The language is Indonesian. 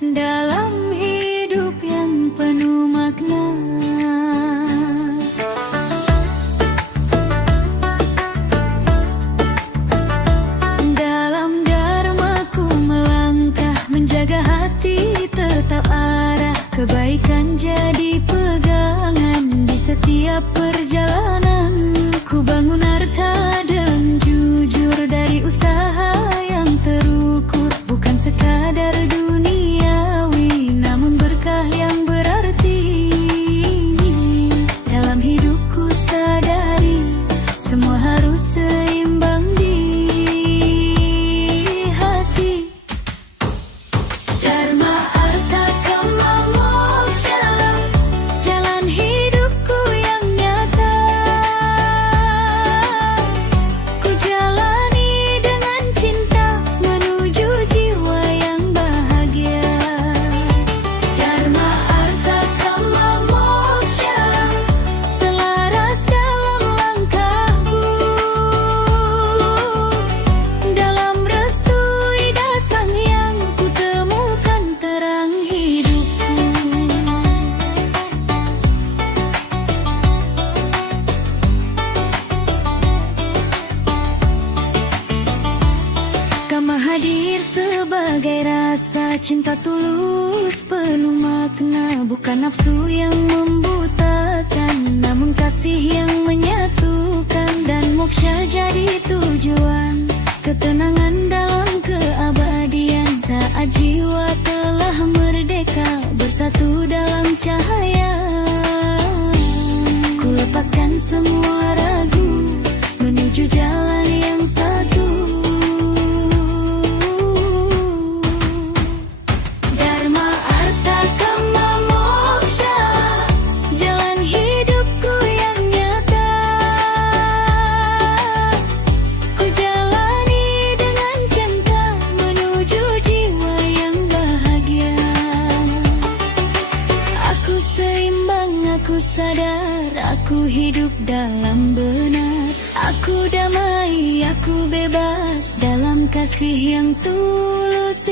dalam hidup yang penuh makna. Dalam dharmaku melangkah, menjaga hati tetap arah, kebaikan jadi pegangan di setiap perjalanan. Ku bangun harta dan jujur dari usaha yang terukur, bukan sekadar duniawi, namun berkah yang berarti. Dalam hidupku sadari, semua harus seimbang di hati. Dharma artha kama moksha, jalan hidupku yang nyata. Ku jalani dengan cinta menuju jiwa yang bahagia. Dharma artha kama moksha, selaras dalam langkahku, dalam restu ida sang yang ku temukan terang hidupku. Kama hadir sebagai rasa cinta tulus penuh makna, bukan nafsu yang membutakan, namun kasih yang menyatukan. Dan moksha jadi tujuan, ketenangan dalam keabadian. Saat jiwa telah merdeka, bersatu dalam cahaya. Ku lepaskan semua ragu, menuju jalan yang satu. Dharma artha kama moksha, jalan hidupku yang nyata. Ku jalani dengan cinta menuju jiwa yang bahagia. Aku seimbang, aku sadar, aku hidup dalam benar. Aku damai, aku bebas dalam kasih yang tulus.